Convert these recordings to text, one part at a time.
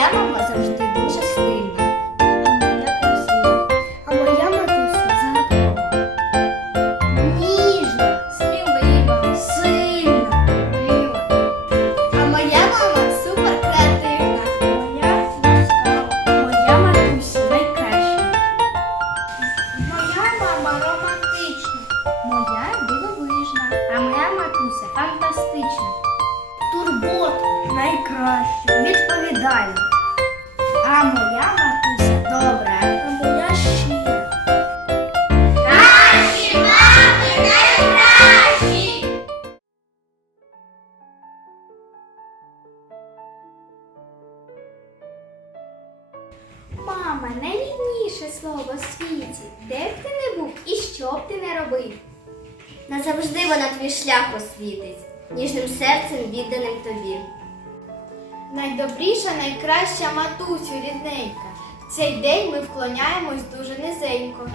Goiânia, mas eu Найкраща, відповідальна. А моя матуся добра. Наші мами найкращі! Мама, найрідніше слово в світі. Де б ти не був і що б ти не робив? Назавжди вона твій шлях освітить, ніжним серцем відданим тобі. Найдобріша, найкраща матусю рідненька. В цей день ми вклоняємось дуже низенько.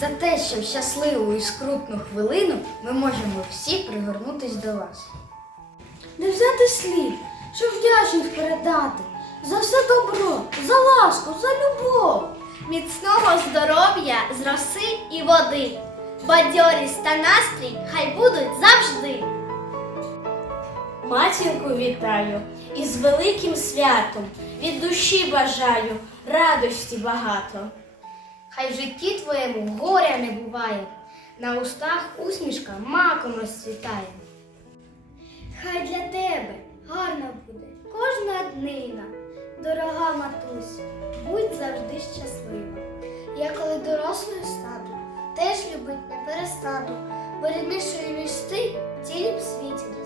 За те, що в щасливу і скрутну хвилину ми можемо всі пригорнутись до вас. Не взяти слів, щоб вдячність передати за все добро, за ласку, за любов. Міцного здоров'я з роси і води. Бадьорість та настрій хай будуть завжди. Матінку вітаю із великим святом. Від душі бажаю радості багато. Хай в житті твоєму горя не буває, на устах усмішка маком розцвітає. Хай для тебе гарна буде кожна днина, дорога матусь, будь завжди щаслива. Я коли дорослою стану, теж любить не перестану, бо ріднішої місти в цілім світі.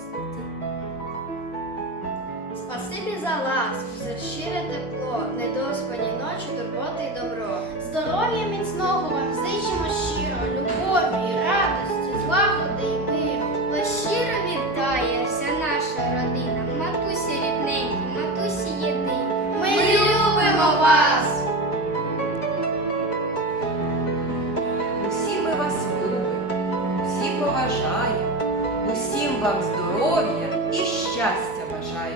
Спасибі за ласку, за щире тепло, недоспані ночі, турботи й добро. Здоров'я міцного вам зичимо щиро, любові, радості, злагоди і миру. Вас щиро вітає вся наша родина, матусі рідненькі, матусі єдині. Ми любимо вас! Усі ми вас любимо, усі поважаємо, усім вам здоров'я і щастя бажаю.